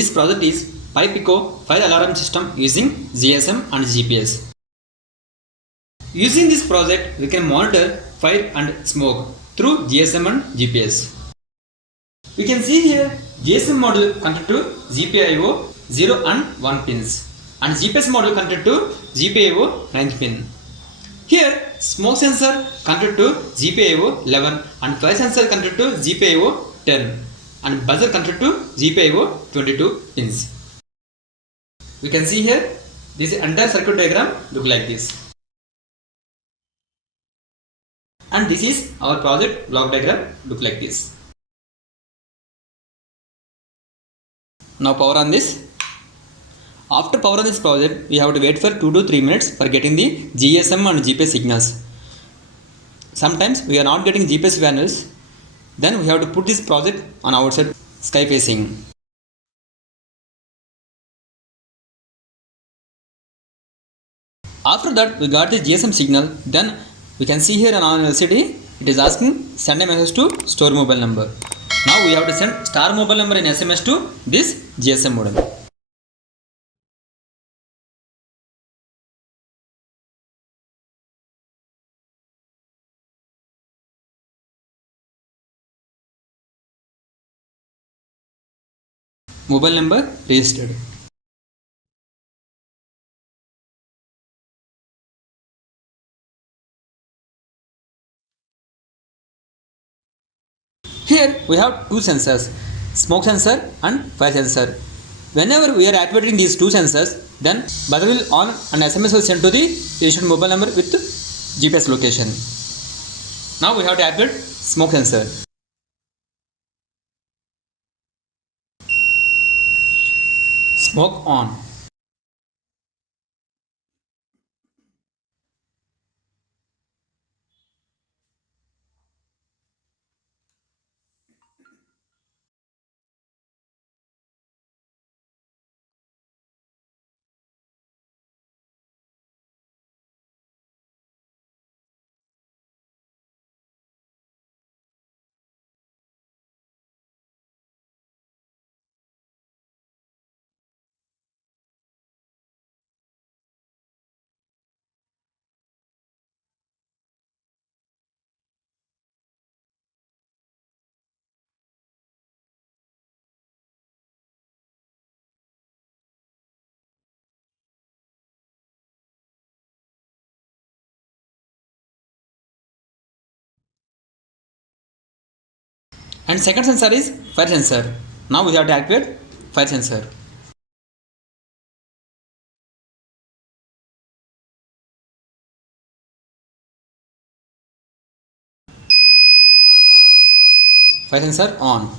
This project is Pi PICO fire alarm system using GSM and GPS. Using this project, we can monitor fire and smoke through GSM and GPS. We can see here GSM module connected to GPIO 0 and 1 pins and GPS module connected to GPIO 9th pin. Here smoke sensor connected to GPIO 11 and fire sensor connected to GPIO 10 and buzzer connected to GPIO 22 pins. We can see here this entire circuit diagram look like this. And this is our project block diagram look like this. Now power on this. After power on this project, we have to wait for 2 to 3 minutes for getting the GSM and GPS signals. Sometimes we are not getting GPS signals, then we have to put this project on outside sky facing. After that we got the GSM signal, then we can see here on LCD it is asking send a message to store mobile number. Now we have to send star mobile number in SMS to this GSM modem. Mobile number registered. Here we have two sensors, smoke sensor and fire sensor. Whenever we are activating these two sensors, then buzzer will on and SMS will send to the registered mobile number with GPS location. Now we have to activate smoke sensor. Smoke on. And second sensor is fire sensor. Now we have to activate fire sensor. Fire sensor on.